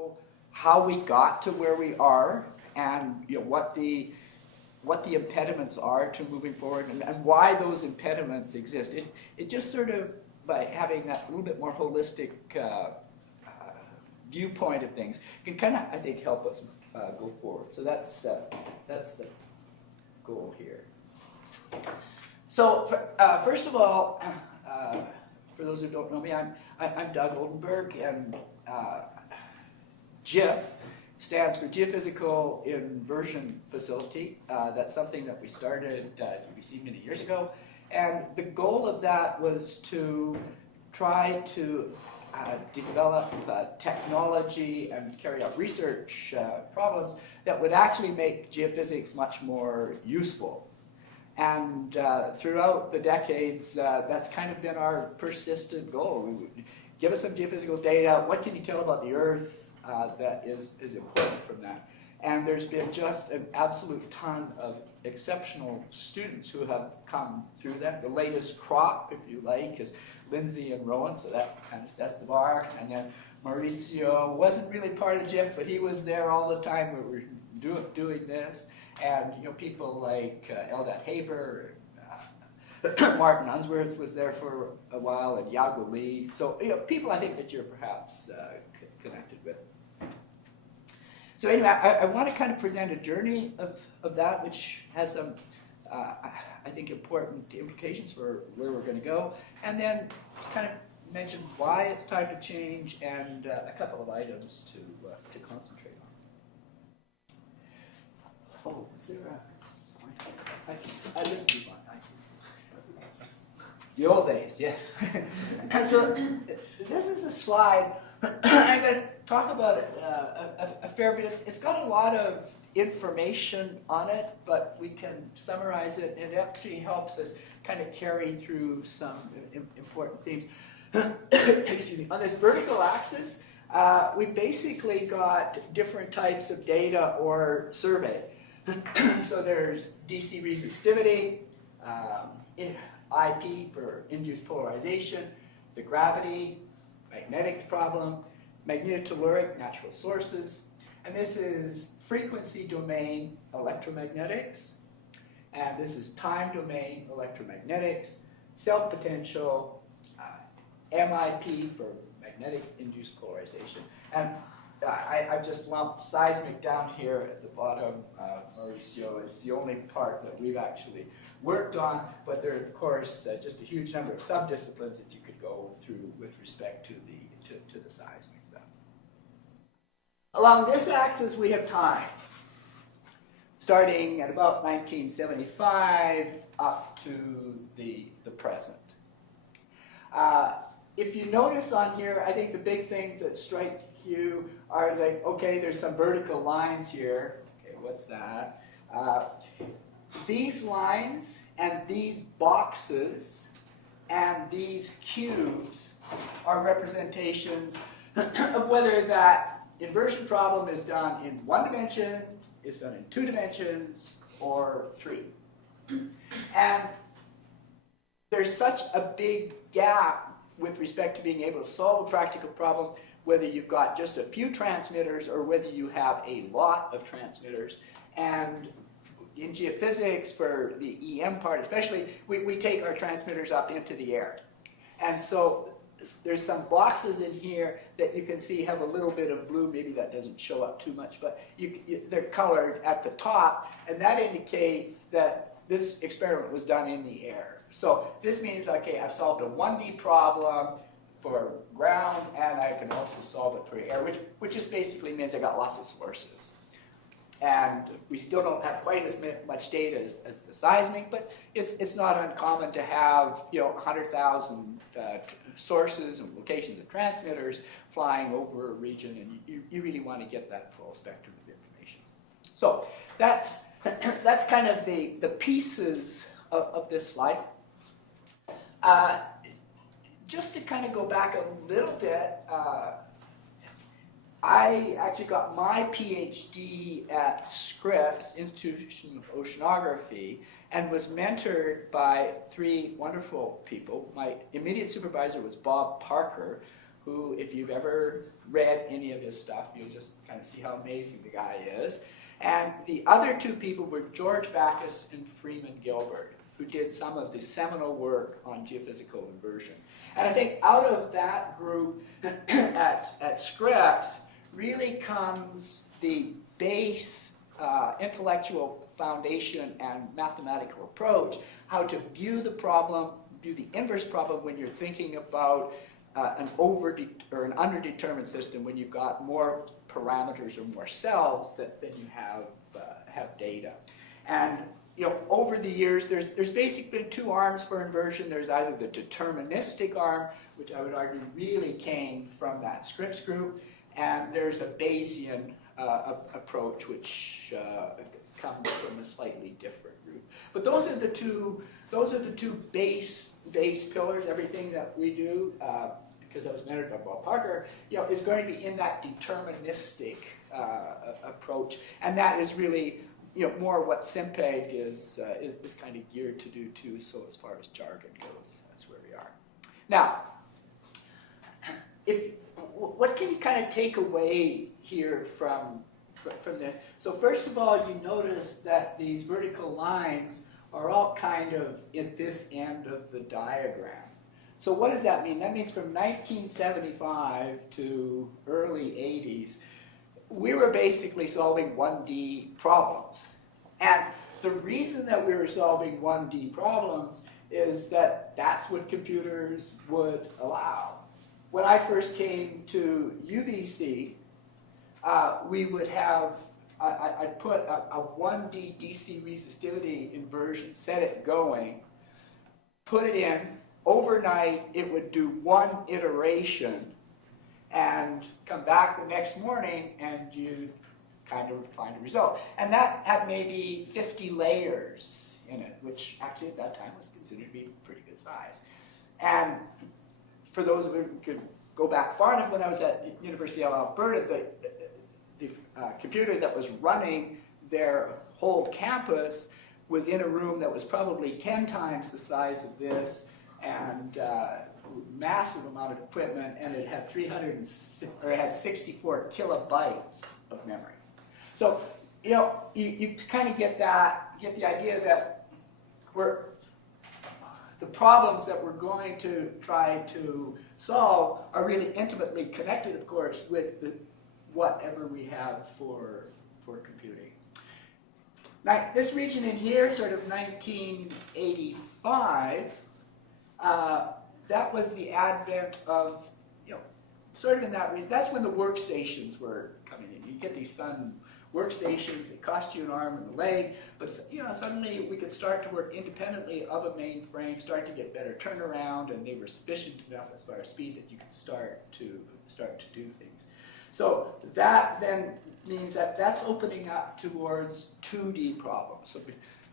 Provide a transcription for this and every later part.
know how we got to where we are, and what the impediments are to moving forward, and why those impediments exist. It just sort of, by having that little bit more holistic viewpoint of things, can kind of, I think, help us go forward. So that's the goal here. So first of all, for those who don't know me, I'm Doug Oldenburg, and GIF stands for Geophysical Inversion Facility. That's something that we started at UBC many years ago, and the goal of that was to try to develop technology and carry out research problems that would actually make geophysics much more useful. And throughout the decades, that's kind of been our persistent goal. Give us some geophysical data. What can you tell about the Earth that is important from that? And there's been just an absolute ton of exceptional students who have come through that. The latest crop, if you like, is Lindsay and Rowan, so that kind of sets the bar. And then Mauricio wasn't really part of GIF, but he was there all the time when we were doing this. And people like Eldad Haber, Martin Unsworth was there for a while, and Yago Lee. So people I think that you're perhaps connected with. So anyway, I want to kind of present a journey of that, which has some, I think, important implications for where we're going to go, and then kind of mention why it's time to change, and a couple of items to concentrate on. Oh, is there a... this is on iTunes. The old days, yes. So this is a slide. I'm going to talk about it a fair bit. It's got a lot of information on it, but we can summarize it, and it actually helps us kind of carry through some important themes. Excuse me. On this vertical axis, we've basically got different types of data or survey. So there's DC resistivity, IP for induced polarization, the gravity, magnetic problem, magnetotelluric natural sources, and this is frequency domain electromagnetics, and this is time domain electromagnetics, self-potential, MIP for magnetic induced polarization. And I've just lumped seismic down here at the bottom, Mauricio. It's the only part that we've actually worked on, but there are, of course, just a huge number of subdisciplines that you could go through with respect to the seismic stuff. Along this axis, we have time, starting at about 1975 up to the present. If you notice on here, I think the big things that strike you are like, okay, there's some vertical lines here. Okay, what's that? These lines and these boxes and these cubes are representations of whether that inversion problem is done in 1 dimension, is done in 2 dimensions, or 3. And there's such a big gap with respect to being able to solve a practical problem, whether you've got just a few transmitters or whether you have a lot of transmitters. And in geophysics, for the EM part especially, we take our transmitters up into the air. And so there's some boxes in here that you can see have a little bit of blue. Maybe that doesn't show up too much, but they're colored at the top, and that indicates that this experiment was done in the air. So this means, okay, I've solved a 1D problem for ground, and I can also solve it for air, which just basically means I got lots of sources. And we still don't have quite as much data as the seismic, but it's not uncommon to have 100,000 sources and locations of transmitters flying over a region, and you really want to get that full spectrum of information. So that's kind of the pieces of this slide. Just to kind of go back a little bit, I actually got my PhD at Scripps, Institution of Oceanography, and was mentored by 3 wonderful people. My immediate supervisor was Bob Parker, who, if you've ever read any of his stuff, you'll just kind of see how amazing the guy is. And the other two people were George Backus and Freeman Gilbert, who did some of the seminal work on geophysical inversion. And I think out of that group at Scripps really comes the base intellectual foundation and mathematical approach, how to view the problem, view the inverse problem when you're thinking about an underdetermined system, when you've got more parameters or more cells than you have data. And over the years, there's basically been two arms for inversion. There's either the deterministic arm, which I would argue really came from that Scripps group, and there's a Bayesian approach, which comes from a slightly different group. But those are the two base pillars. Everything that we do, because I was mentored by Bob Parker, is going to be in that deterministic approach, and that is really more what SimPEG is kind of geared to do too. So as far as jargon goes, that's where we are. Now, what can you kind of take away here from this? So first of all, you notice that these vertical lines are all kind of at this end of the diagram. So what does that mean? That means from 1975 to early 80s, we were basically solving 1D problems. And the reason that we were solving 1D problems is that that's what computers would allow. When I first came to UBC, we would have, I'd put a 1D DC resistivity inversion, set it going, put it in, overnight it would do one iteration, and come back the next morning and you'd kind of find a result. And that had maybe 50 layers in it, which actually at that time was considered to be pretty good size. And for those of you who could go back far enough, when I was at University of Alberta, the computer that was running their whole campus was in a room that was probably 10 times the size of this, and massive amount of equipment, and it had 64 kilobytes of memory. So you kind of get the idea that the problems that we're going to try to solve are really intimately connected, of course, with whatever we have for computing. Now, this region in here, sort of 1985. That was the advent of, sort of in that region. That's when the workstations were coming in. You get these Sun workstations, they cost you an arm and a leg, but suddenly we could start to work independently of a mainframe, start to get better turnaround, and they were sufficient enough as far as speed that you could start to do things. So that then means that that's opening up towards 2D problems. So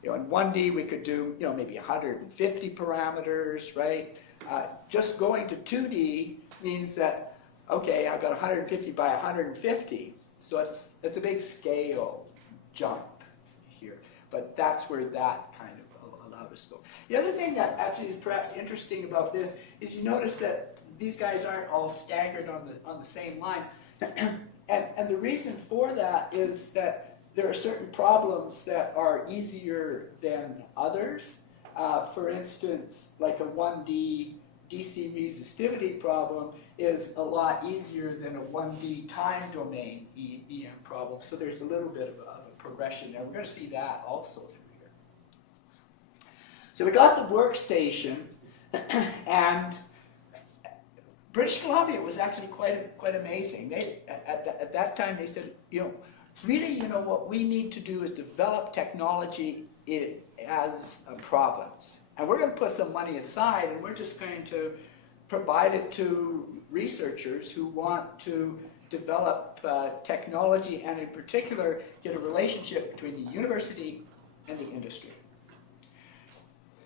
in 1D we could do maybe 150 parameters, right? Just going to 2D means that, okay, I've got 150 by 150, so it's a big scale jump here. But that's where that kind of allowed us to go. The other thing that actually is perhaps interesting about this is you notice that these guys aren't all staggered on the same line. And the reason for that is that there are certain problems that are easier than others. For instance, like a 1D DC resistivity problem is a lot easier than a 1D time domain EM problem. So there's a little bit of a progression there. We're going to see that also through here. So we got the workstation, and British Columbia was actually quite amazing. At that time they said, really, what we need to do is develop technology as a province. And we're going to put some money aside, and we're just going to provide it to researchers who want to develop technology, and in particular, get a relationship between the university and the industry.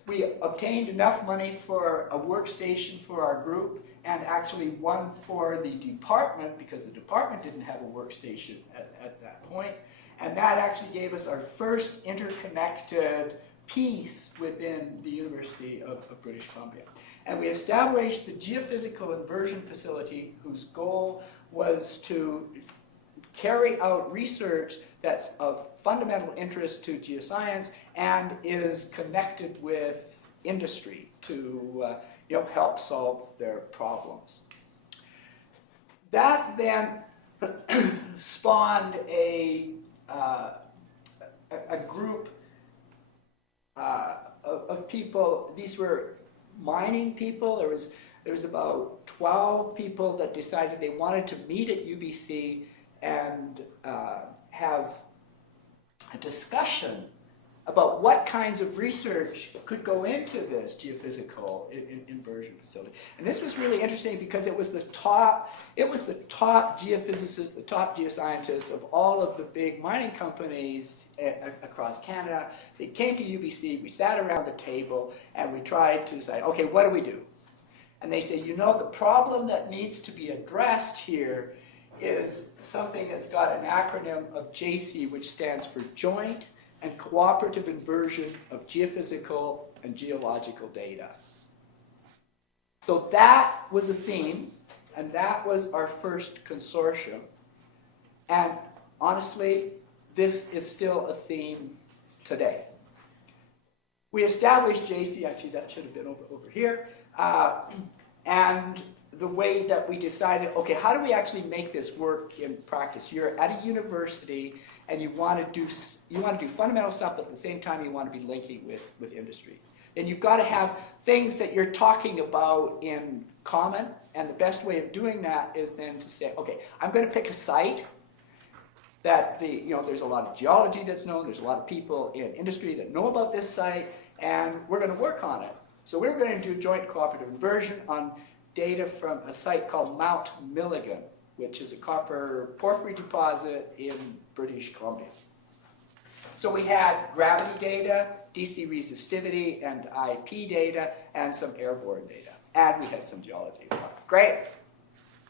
We obtained enough money for a workstation for our group, and actually one for the department, because the department didn't have a workstation at that point. And that actually gave us our first interconnected piece within the University of British Columbia. And we established the geophysical inversion facility, whose goal was to carry out research that's of fundamental interest to geoscience and is connected with industry to help solve their problems. That then spawned a group of people. These were mining people. There was about 12 people that decided they wanted to meet at UBC and have a discussion about what kinds of research could go into this geophysical inversion facility. And this was really interesting because it was the top geophysicists, the top geoscientists of all of the big mining companies across Canada. They came to UBC, we sat around the table, and we tried to decide, okay, what do we do? And they say, the problem that needs to be addressed here is something that's got an acronym of JC, which stands for Joint and Cooperative Inversion of Geophysical and Geological Data. So that was a theme, and that was our first consortium. And honestly, this is still a theme today. We established JC, actually that should have been over here, and the way that we decided, okay, how do we actually make this work in practice? You're at a university and you want to do fundamental stuff, but at the same time you want to be linking with industry. Then you've got to have things that you're talking about in common, and the best way of doing that is then to say, okay, I'm going to pick a site that there's a lot of geology that's known, there's a lot of people in industry that know about this site, and we're going to work on it. So we're going to do joint cooperative inversion on data from a site called Mount Milligan, which is a copper porphyry deposit in British Columbia. So we had gravity data, DC resistivity, and IP data, and some airborne data. And we had some geology. Great.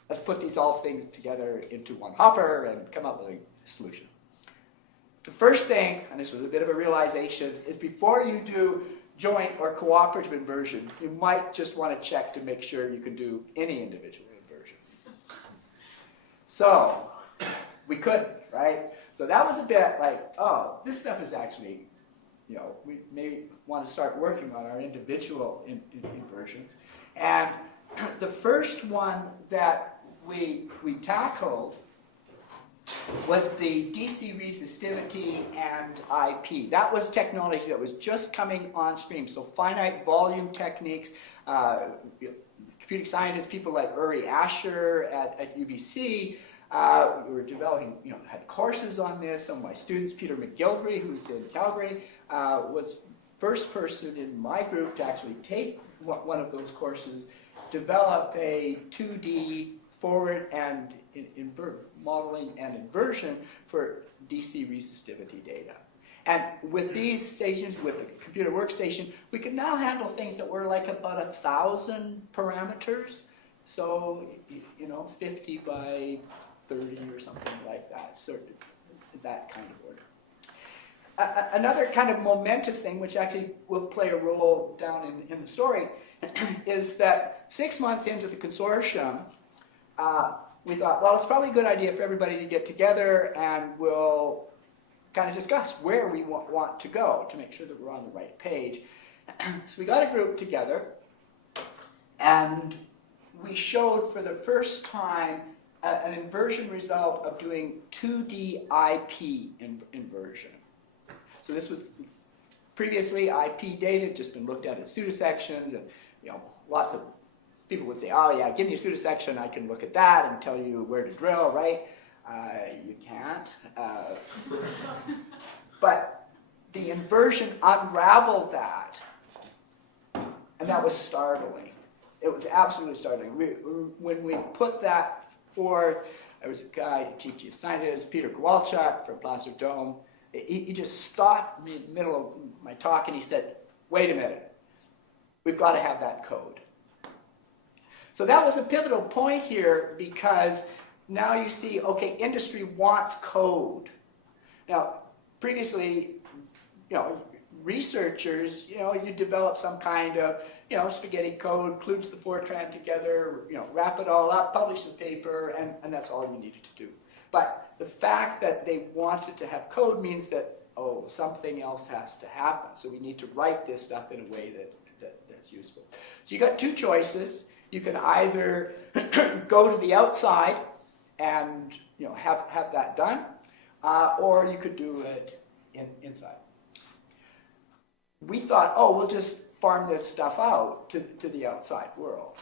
Let's put these all things together into one hopper and come up with a solution. The first thing, and this was a bit of a realization, is before you do joint or cooperative inversion, you might just want to check to make sure you can do any individual inversion. So we couldn't, right? So that was a bit like, oh, this stuff is actually, we may want to start working on our individual inversions. And the first one that we tackled was the DC resistivity and IP. That was technology that was just coming on stream. So finite volume techniques, computing scientists, people like Uri Asher at UBC, we were developing, had courses on this. Some of my students, Peter McGilvery, who's in Calgary, was first person in my group to actually take one of those courses, develop a 2D forward and modeling and inversion for DC resistivity data. And with these stations, with the computer workstation, we could now handle things that were like about 1,000 parameters. So, 50 by 30 or something like that, sort of that kind of order. Another kind of momentous thing, which actually will play a role down in the story, is that 6 months into the consortium, we thought, well, it's probably a good idea for everybody to get together and we'll kind of discuss where we want to go to make sure that we're on the right page. So we got a group together and we showed for the first time an inversion result of doing 2D IP inversion. So this was previously IP data, just been looked at as pseudosections, and lots of people would say, oh yeah, give me a pseudosection, I can look at that and tell you where to drill, right? You can't. But the inversion unraveled that, and that was startling. It was absolutely startling. When we put that forth, there was a guy, chief geoscientist, Peter Kowalczuk from Placer Dome. He just stopped me in the middle of my talk and he said, wait a minute, we've got to have that code. So that was a pivotal point here because now you see, okay, industry wants code. Now, previously, researchers, you develop some kind of, spaghetti code, kludge the Fortran together, wrap it all up, publish the paper, and that's all you needed to do. But the fact that they wanted to have code means that, oh, something else has to happen. So we need to write this stuff in a way that's useful. So you got two choices. You can either go to the outside and have that done, or you could do it inside. We thought, oh, we'll just farm this stuff out to the outside world.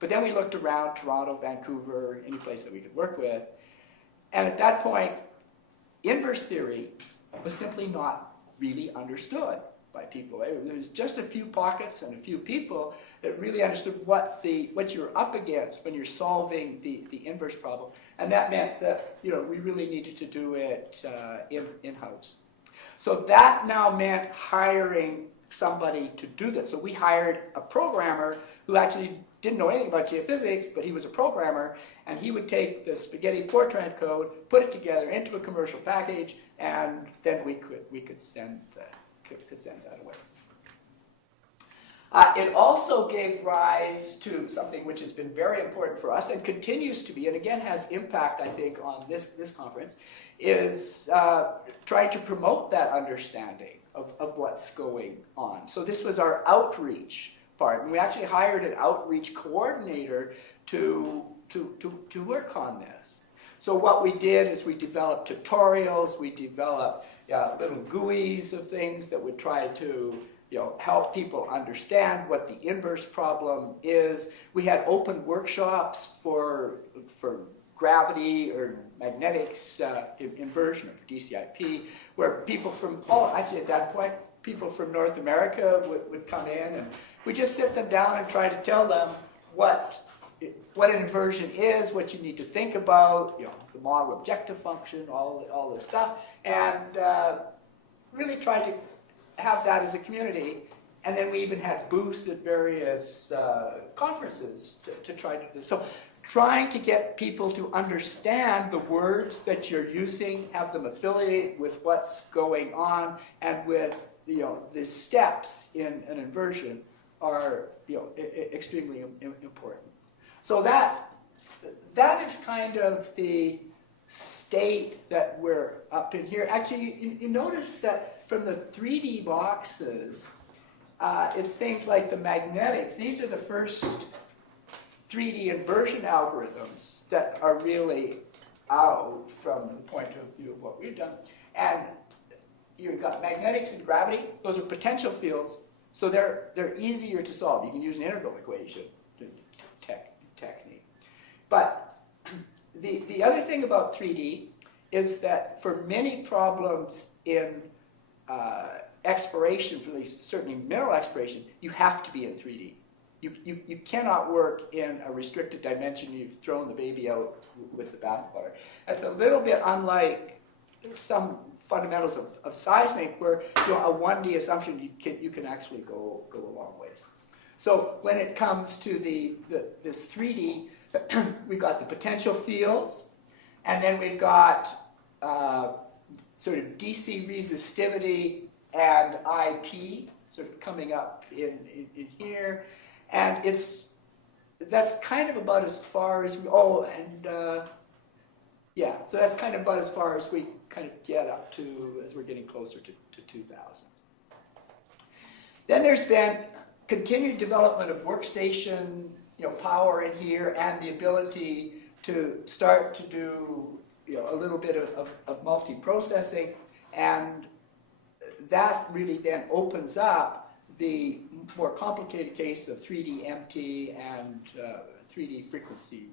But then we looked around Toronto, Vancouver, any place that we could work with, and at that point, inverse theory was simply not really understood by people. There was just a few pockets and a few people that really understood what you're up against when you're solving the inverse problem, and that meant that we really needed to do it in-house. So that now meant hiring somebody to do this. So we hired a programmer who actually didn't know anything about geophysics, but he was a programmer, and he would take the spaghetti Fortran code, put it together into a commercial package, and then we could send that away. It also gave rise to something which has been very important for us and continues to be, and again has impact, I think, on this conference, is trying to promote that understanding of what's going on. So this was our outreach part, and we actually hired an outreach coordinator to work on this. So what we did is we developed tutorials, we developed little GUIs of things that would try to help people understand what the inverse problem is. We had open workshops for gravity or magnetics inversion, or DCIP, where people from, actually at that point, people from North America would come in, and we just sit them down and try to tell them what an inversion is, what you need to think about, the model objective function, all this stuff, and really try to have that as a community. And then we even had booths at various conferences to try to do this. So trying to get people to understand the words that you're using, have them affiliate with what's going on, and with the steps in an inversion are extremely important. So that is kind of the state that we're up in here. Actually, you notice that from the 3D boxes, it's things like the magnetics. These are the first 3D inversion algorithms that are really out from the point of view of what we've done. And you've got magnetics and gravity. Those are potential fields, so they're easier to solve. You can use an integral equation technique. But the other thing about 3D is that for many problems in exploration, for at least certainly mineral exploration, you have to be in 3D. You cannot work in a restricted dimension. You've thrown the baby out with the bathwater. That's a little bit unlike some fundamentals of seismic, where a 1D assumption you can actually go a long ways. So when it comes to this 3D, we've got the potential fields, and then we've got sort of DC resistivity and IP sort of coming up in here. And that's kind of about as far as so that's kind of about as far as we kind of get up to as we're getting closer to 2000. Then there's been continued development of workstation, power in here, and the ability to start to do, a little bit of multi-processing, and that really then opens up the more complicated case of 3D MT and 3D frequency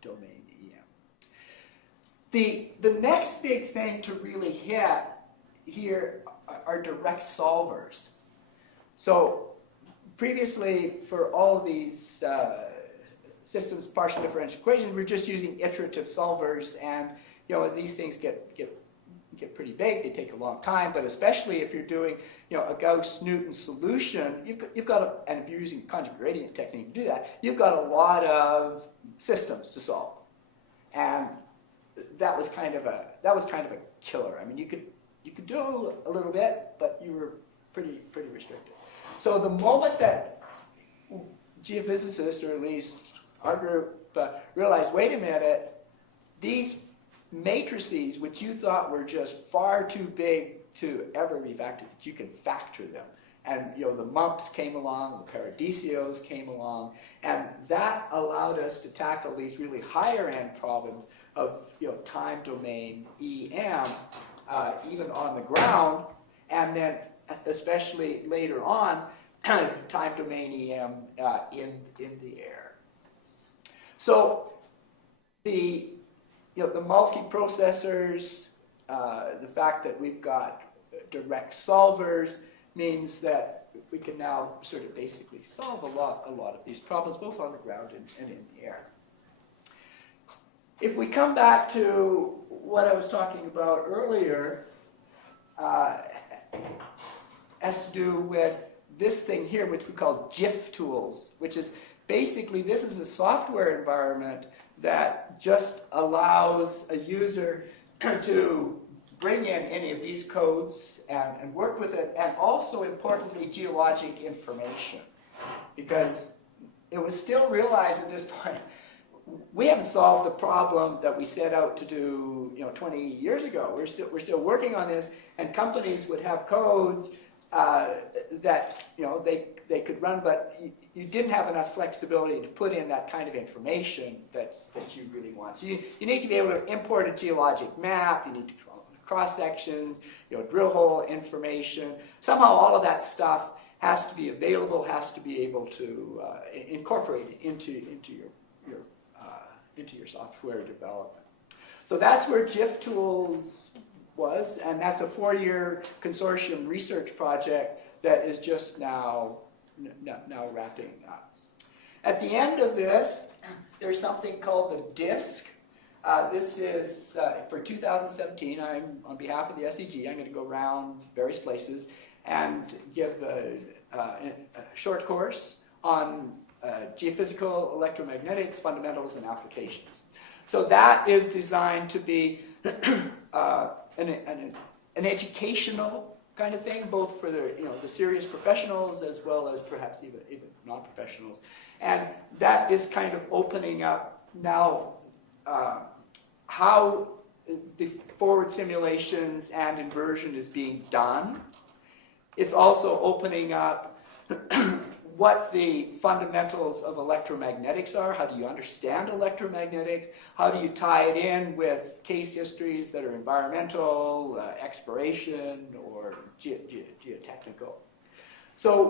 domain EM. The next big thing to really hit here are direct solvers. So previously, for all of these systems partial differential equations, we're just using iterative solvers, and these things get pretty big. They take a long time, but especially if you're doing a Gauss-Newton solution, you've got and if you're using conjugate gradient technique to do that, you've got a lot of systems to solve, and that was kind of a killer. I mean, you could do a little bit, but you were pretty restricted. So the moment that geophysicists, or at least our group, realized, wait a minute, these matrices, which you thought were just far too big to ever be factored, that you can factor them. And the mumps came along, the paradisios came along, and that allowed us to tackle these really higher end problems of time domain EM, even on the ground, and then especially later on, time domain EM in the air. So the multiprocessors, the fact that we've got direct solvers means that we can now sort of basically solve a lot of these problems, both on the ground and in the air. If we come back to what I was talking about earlier, has to do with this thing here, which we call GIF tools, which is basically, this is a software environment that just allows a user to bring in any of these codes and work with it, and also, importantly, geologic information. Because it was still realized at this point, we haven't solved the problem that we set out to do 20 years ago. We're still working on this, and companies would have codes that they could run, but you didn't have enough flexibility to put in that kind of information that you really want. So you need to be able to import a geologic map, you need to cross sections, drill hole information. Somehow all of that stuff has to be available, has to be able to incorporate it into your software development. So that's where GIF tools was, and that's a 4-year consortium research project that is just now wrapping up. At the end of this, there's something called the DISC. This is for 2017. I'm on behalf of the SEG. I'm going to go around various places and give a short course on geophysical electromagnetics, fundamentals, and applications. So that is designed to be an educational kind of thing, both for the serious professionals as well as perhaps even non-professionals. And that is kind of opening up now how the forward simulations and inversion is being done. It's also opening up what the fundamentals of electromagnetics are. How do you understand electromagnetics? How do you tie it in with case histories that are environmental, exploration, or geotechnical? So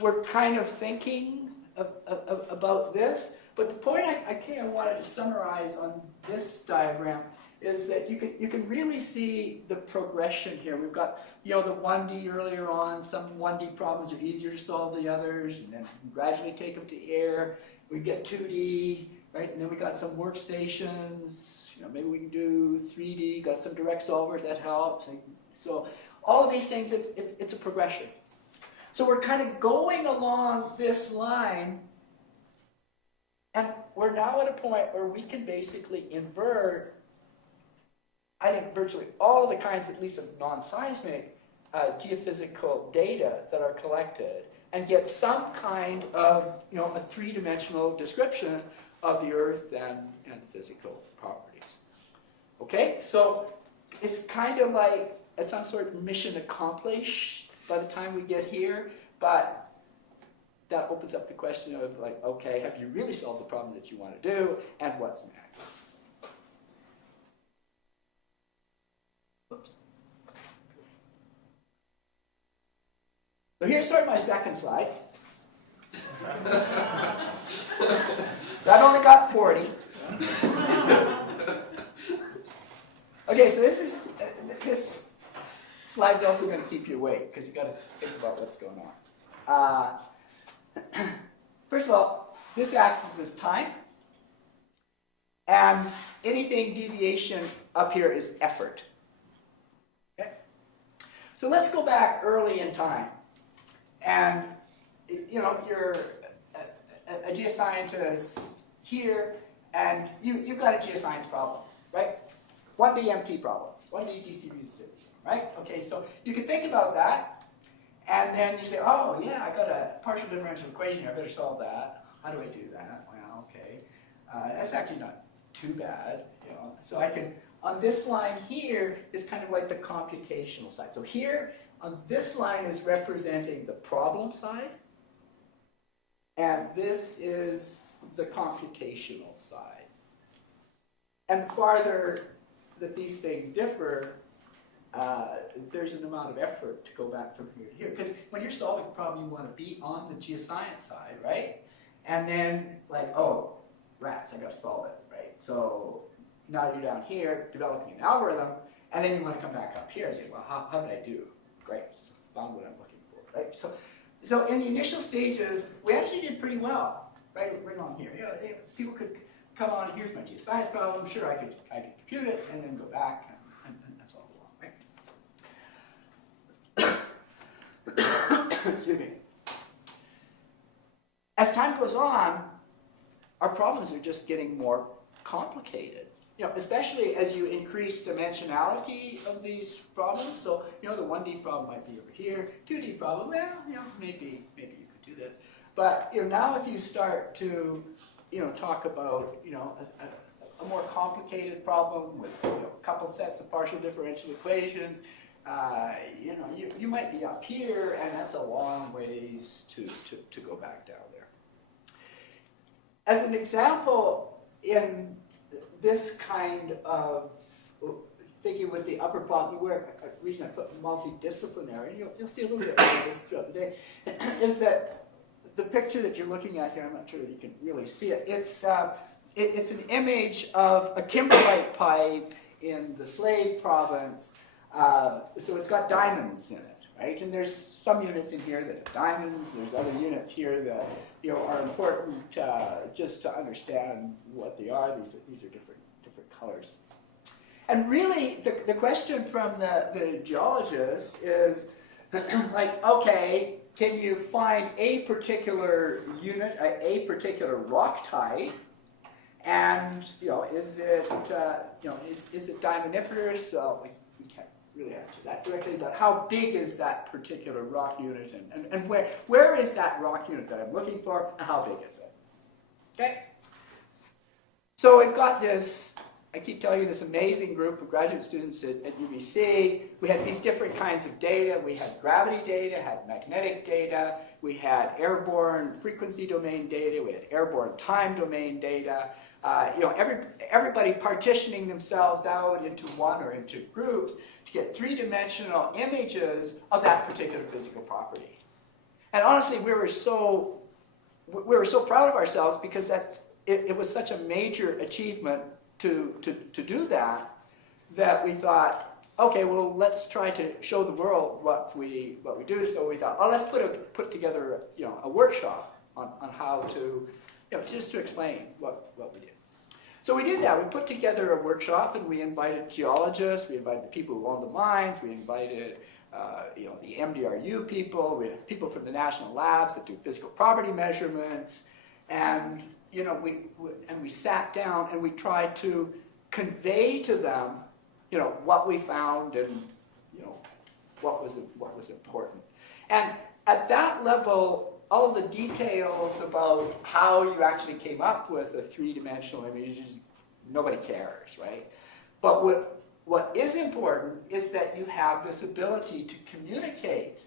we're kind of thinking about this, but the point I kind of wanted to summarize on this diagram is that you can really see the progression here. We've got the 1D earlier on. Some 1D problems are easier to solve than the others, and then gradually take them to air. We get 2D, right? And then we got some workstations. Maybe we can do 3D. Got some direct solvers that help. So all of these things, it's a progression. So we're kind of going along this line, and we're now at a point where we can basically invert, I think, virtually all the kinds, at least of non-seismic geophysical data that are collected, and get some kind of a three-dimensional description of the Earth and physical properties. Okay, so it's kind of like it's some sort of mission accomplished by the time we get here, but that opens up the question of okay, have you really solved the problem that you want to do, and what's next? Oops. So here's sort of my second slide. So I've only got 40. Okay, so this slide's also going to keep you awake because you've got to think about what's going on. First of all, this axis is time, and anything deviation up here is effort. Okay? So let's go back early in time, and you're a geoscientist here, and you've got a geoscience problem, right? 1D MT problem, 1D DC views too, right? Okay, so you can think about that, And then you say, oh yeah, I got a partial differential equation here, I better solve that. How do I do that? Well, okay. That's actually not too bad. You know. So I can, on this line here is kind of like the computational side. So here, on this line is representing the problem side, and this is the computational side. And the farther that these things differ, there's an amount of effort to go back from here to here. Because when you're solving a problem, you want to be on the geoscience side, right? And then, like, oh, rats, I got to solve it, right? So now you're down here developing an algorithm, and then you want to come back up here and say, well, how did I do? Great, so found what I'm looking for, right? So in the initial stages, we actually did pretty well, right along here. You know, people could come on, here's my geoscience problem, sure, I could compute it, and then go back, and that's all along, right? Excuse me. As time goes on, our problems are just getting more complicated. You know, especially as you increase dimensionality of these problems. So, you know, the 1D problem might be over here, 2D problem, well, you know, maybe you could do that. But, you know, now if you start to, you know, talk about, you know, a more complicated problem with, you know, a couple sets of partial differential equations, you know, you might be up here, and that's a long ways to go back down there. As an example, in this kind of thinking with the upper problem, where the reason I put multidisciplinary, you'll see a little bit of this throughout the day, is that the picture that you're looking at here, I'm not sure that you can really see it, it's an image of a kimberlite pipe in the slave province, so it's got diamonds in it. Right? And there's some units in here that have diamonds. There's other units here that, you know, are important just to understand what they are. These are different colors. And really, the question from the geologists is like, okay, can you find a particular unit, a particular rock type, and you know, is it diamondiferous? So we can't really answer that directly, but how big is that particular rock unit, and where is that rock unit that I'm looking for, and how big is it? Okay? So we've got this, I keep telling you, this amazing group of graduate students at UBC. We had these different kinds of data. We had gravity data, had magnetic data, we had airborne frequency domain data, we had airborne time domain data. You know, everybody partitioning themselves out into one or into groups to get three-dimensional images of that particular physical property. And honestly, we were so proud of ourselves because it was such a major achievement to do that we thought, okay, well, let's try to show the world what we do. So we thought, oh, let's put together a workshop on how to, just to explain what we did. So we did that. We put together a workshop, and we invited geologists, we invited the people who own the mines, we invited the MDRU people, we had people from the national labs that do physical property measurements, and we sat down and we tried to convey to them, what we found and what was important. And at that level, all the details about how you actually came up with a three-dimensional image, nobody cares, right? But what is important is that you have this ability to communicate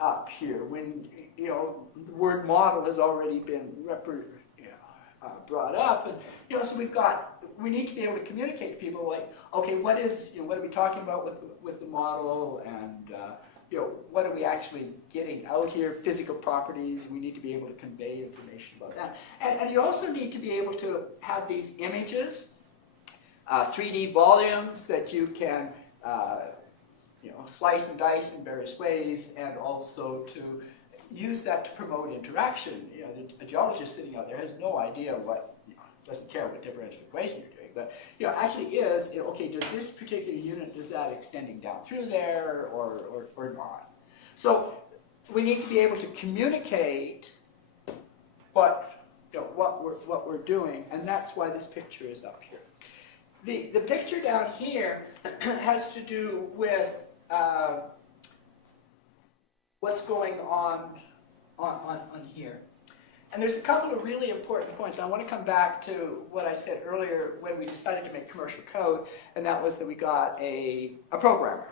up here when the word model has already been brought up, and so we need to be able to communicate to people like, okay, what are we talking about with the model, and what are we actually getting out here? Physical properties. We need to be able to convey information about that, and you also need to be able to have these images, 3D volumes that you can slice and dice in various ways, and also to use that to promote interaction. A geologist sitting out there has no idea doesn't care what differential equation you're doing, but actually is, okay, does this particular unit, is that extending down through there or not? So we need to be able to communicate what we're doing, and that's why this picture is up here. The picture down here has to do with what's going on here. And there's a couple of really important points. I want to come back to what I said earlier when we decided to make commercial code, and that was that we got a programmer.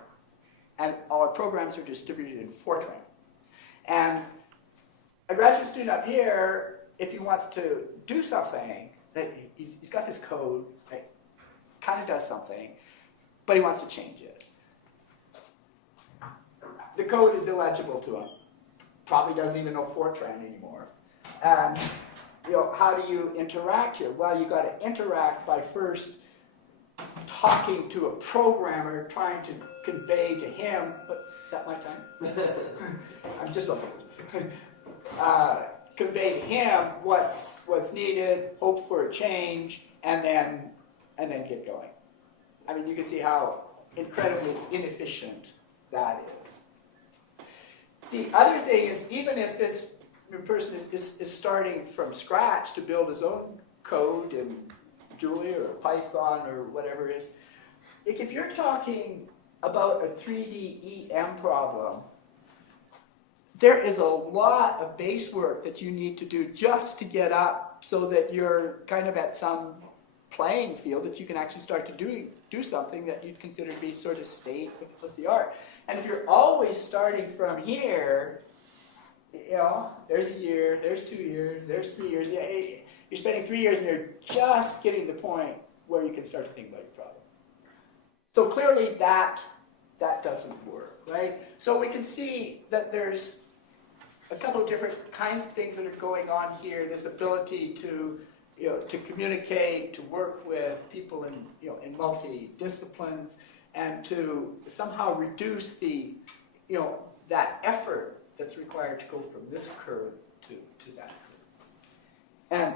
And our programs are distributed in Fortran. And a graduate student up here, if he wants to do something, he's got this code that kind of does something, but he wants to change it. The code is illegible to him. Probably doesn't even know Fortran anymore. And how do you interact here? Well, you've got to interact by first talking to a programmer, trying to convey to him, is that my time? I'm just looking. Convey to him what's needed, hope for a change, and then get going. I mean, you can see how incredibly inefficient that is. The other thing is, even if this person is starting from scratch to build his own code in Julia or Python or whatever it is, if you're talking about a 3D EM problem, there is a lot of base work that you need to do just to get up so that you're kind of at some playing field that you can actually start to do something that you'd consider to be sort of state of the art. And if you're always starting from here, there's a year, there's 2 years, there's 3 years. Yeah, you're spending 3 years and you're just getting to the point where you can start to think about your problem. So clearly that doesn't work, right? So we can see that there's a couple of different kinds of things that are going on here. This ability to communicate, to work with people in multi-disciplines, and to somehow reduce that effort that's required to go from this curve to that curve. And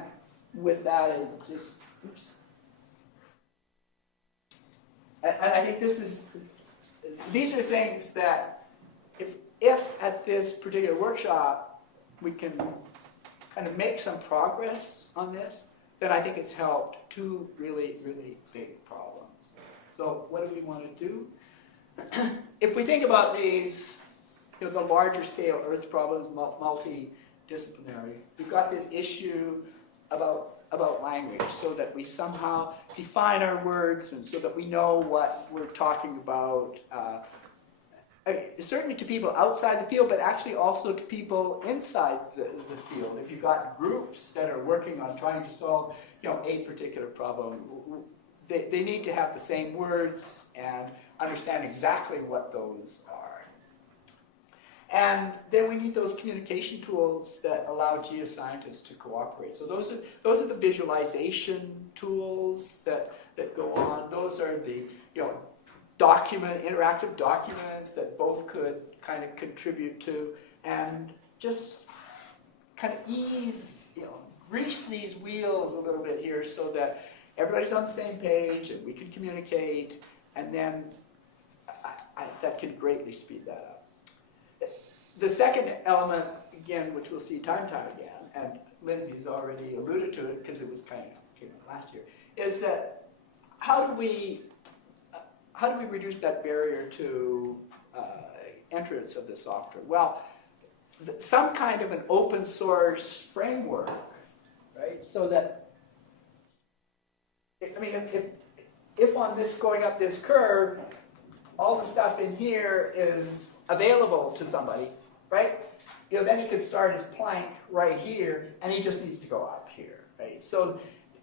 with that, and I think these are things that if at this particular workshop we can kind of make some progress on this, then I think it's helped two really, really big problems. So what do we want to do? If we think about these, the larger scale Earth problems, multidisciplinary, we've got this issue about language, so that we somehow define our words and so that we know what we're talking about, certainly to people outside the field, but actually also to people inside the field. If you've got groups that are working on trying to solve a particular problem, they need to have the same words and understand exactly what those are. And then we need those communication tools that allow geoscientists to cooperate. So those are the visualization tools that go on. Those are the interactive documents that both could kind of contribute to, and just kind of grease these wheels a little bit here so that everybody's on the same page and we can communicate, and then that can greatly speed that up. The second element, again, which we'll see time and time again, and Lindsay's already alluded to it because it was kind of came up last year, is that how do we reduce that barrier to entrance of the software? Well, some kind of an open source framework, right? So that, if on this going up this curve, all the stuff in here is available to somebody, right? Then he could start his plank right here, and he just needs to go up here, right? So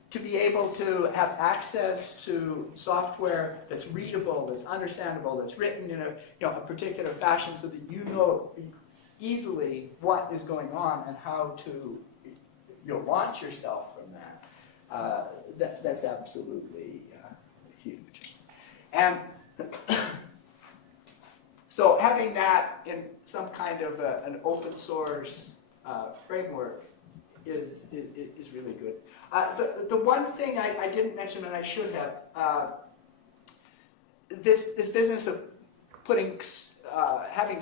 to be able to have access to software that's readable, that's understandable, that's written in a particular fashion, so that you know easily what is going on and how to launch yourself from that. That's absolutely huge. And so having that in some kind of an open source framework is really good. The one thing I didn't mention, and I should have, this business of putting having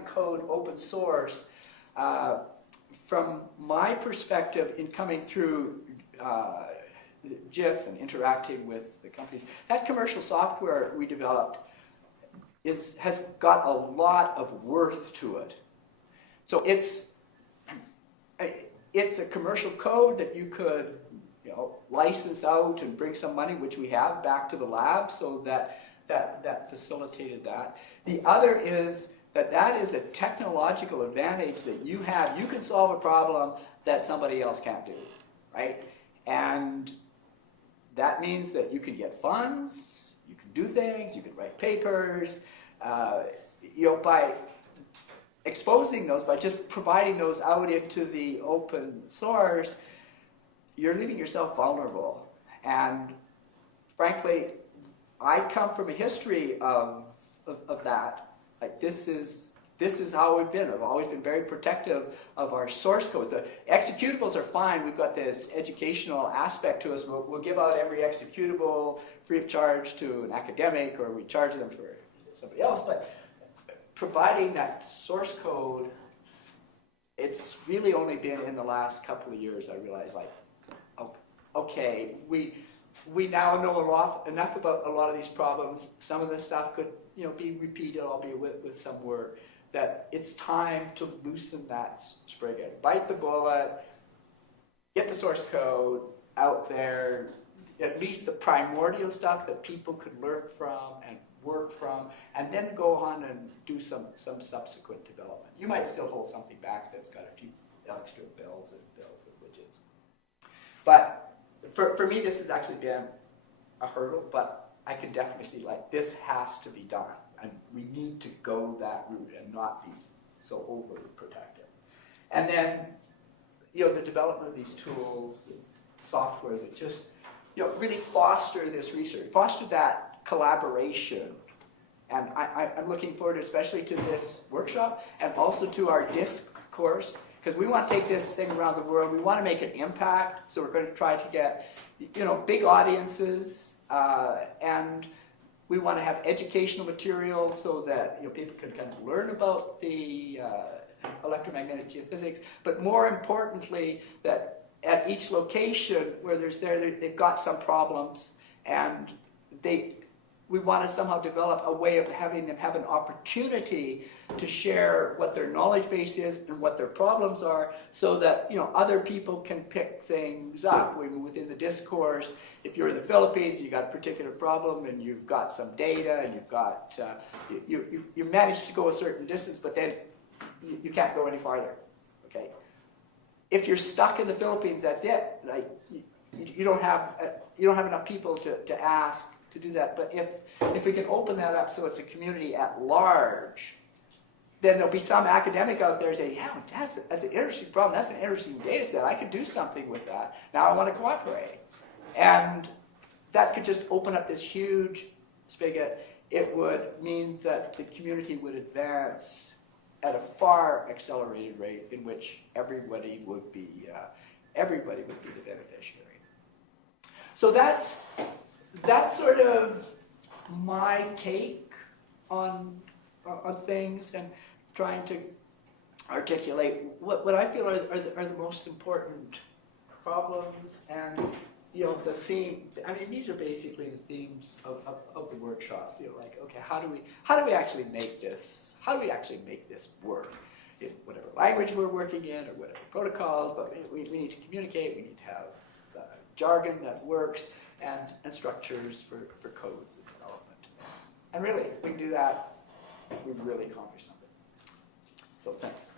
code open source, from my perspective in coming through GIF and interacting with the companies, that commercial software we developed has got a lot of worth to it. So it's a commercial code that you could, license out and bring some money, which we have, back to the lab, so that facilitated that. The other is that is a technological advantage that you have. You can solve a problem that somebody else can't do, right? And that means that you can get funds, you can do things, you can write papers, by exposing those, by just providing those out into the open source, you're leaving yourself vulnerable. And frankly, I come from a history of that. Like this is how we've been. I've always been very protective of our source codes. The executables are fine. We've got this educational aspect to us. We'll give out every executable free of charge to an academic, or we charge them for somebody else. But providing that source code, it's really only been in the last couple of years I realized, like, okay, we now know enough about a lot of these problems. Some of this stuff could be repeated, albeit with some work, that it's time to loosen that spigot. Bite the bullet, get the source code out there, at least the primordial stuff that people could learn from and work from, and then go on and do some subsequent development. You might still hold something back that's got a few extra bells and widgets. But for me, this has actually been a hurdle, but I can definitely see, like, this has to be done, and we need to go that route and not be so overly protective. And then, the development of these tools and software that just, really foster this research, foster that collaboration. And I'm looking forward especially to this workshop and also to our discourse, because we want to take this thing around the world. We want to make an impact, so we're going to try to get, big audiences, and we want to have educational material so that people can kind of learn about the electromagnetic geophysics, but more importantly, that at each location where they've got some problems, and we want to somehow develop a way of having them have an opportunity to share what their knowledge base is and what their problems are, so that other people can pick things up. Within the discourse, if you're in the Philippines, you got a particular problem and you've got some data and you've got you managed to go a certain distance, but then you can't go any farther. Okay, if you're stuck in the Philippines, that's it. Like you don't have enough people to ask to do that. But if we can open that up so it's a community at large, then there'll be some academic out there saying, yeah, that's an interesting problem. That's an interesting data set. I could do something with that. Now I want to cooperate. And that could just open up this huge spigot. It would mean that the community would advance at a far accelerated rate, in which everybody would be the beneficiary. So that's sort of my take on things, and trying to articulate what I feel are the most important problems, and the theme. I mean, these are basically the themes of the workshop. Like, okay, how do we actually make this? How do we actually make this work in whatever language we're working in, or whatever protocols? But we need to communicate. We need to have jargon that works, and structures for codes and development. And really, if we can do that, we really accomplish something. So thanks.